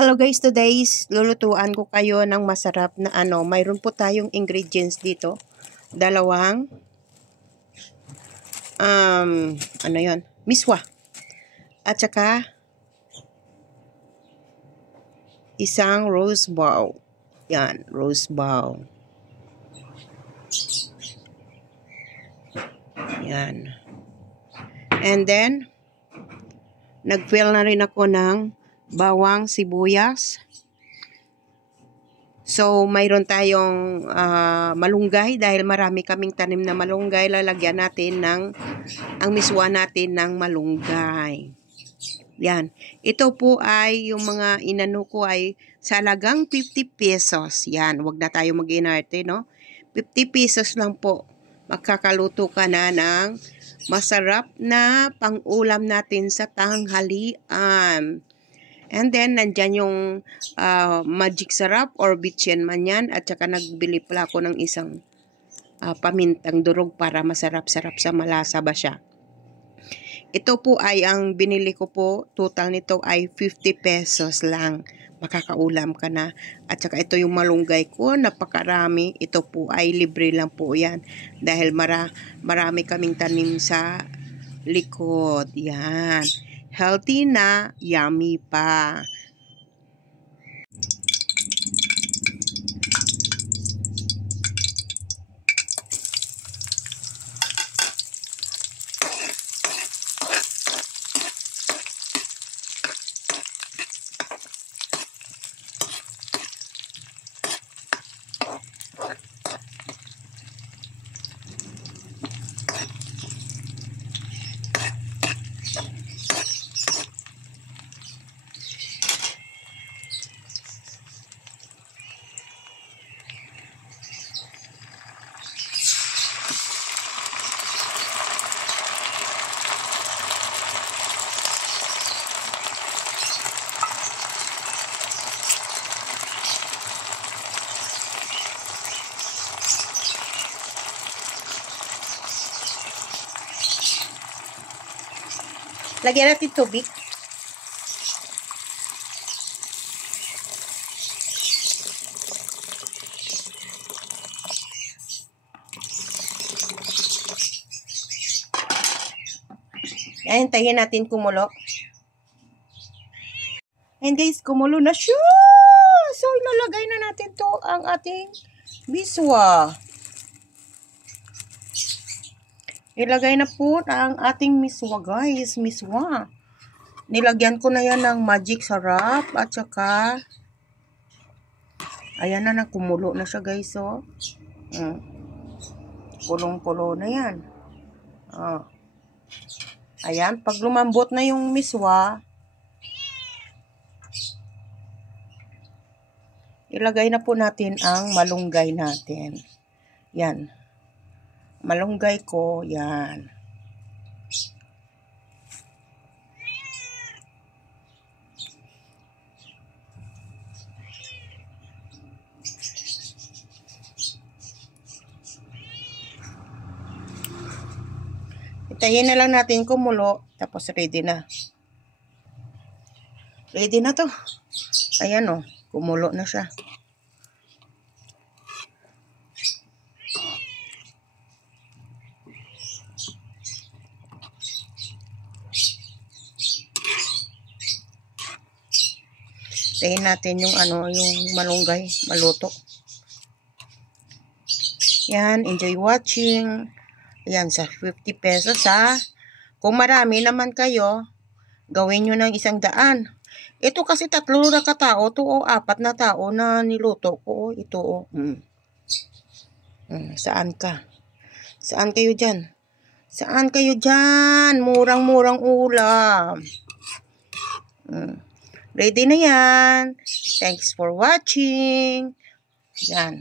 Hello guys, today lulutuan ko kayo ng masarap na mayroon po tayong ingredients dito. Dalawang miswa. At saka isang rose bowl. Yan, rose bowl. Yan. And then nag-fill na rin ako ng bawang, sibuyas. So, mayroon tayong malunggay dahil marami kaming tanim na malunggay. Lalagyan natin ang miswa natin ng malunggay. Yan. Ito po ay yung mga inano ko ay sa halagang 50 pesos. Yan. Huwag na tayo mag-inarte, no? 50 pesos lang po. Makakaluto ka na ng masarap na pang-ulam natin sa tanghalian. And then, nandyan yung magic sarap or bitchin man yan. At saka nagbili pala ako ng isang pamintang durog para masarap-sarap sa malasa ba siya. Ito po ay ang binili ko po. Total nito ay 50 pesos lang. Makakaulam ka na. At saka ito yung malunggay ko. Napakarami. Ito po ay libre lang po yan. Dahil marami kaming tanim sa likod. Yan. Healthy na, yummy pa. Lagyan natin tubig. Yan, hintayin natin kumulo. And guys, kumulo na siya. So, ilalagay na natin to ang ating miswa. Ilagay na po ang ating miswa, guys. Miswa. Nilagyan ko na yan ng magic sarap. At saka, ayan na, kumulo na siya, guys. So, pulong-pulo na yan. Ayan, pag lumambot na yung miswa, ilagay na po natin ang malunggay natin. Yan. Malunggay ko, yan. Itayin na lang natin kumulo, tapos ready na. Ready na to. Ayan o, kumulo na siya. Tayin natin yung yung malunggay, maluto. Yan, enjoy watching. Yan, sa 50 pesos ha. Kung marami naman kayo, gawin nyo ng 100. Ito kasi 3 na katao, to o 4 na tao na niluto ko. Ito o. Saan ka? Saan kayo dyan? Saan kayo dyan? Murang-murang ulam. Ready na yan. Thanks for watching. Yan.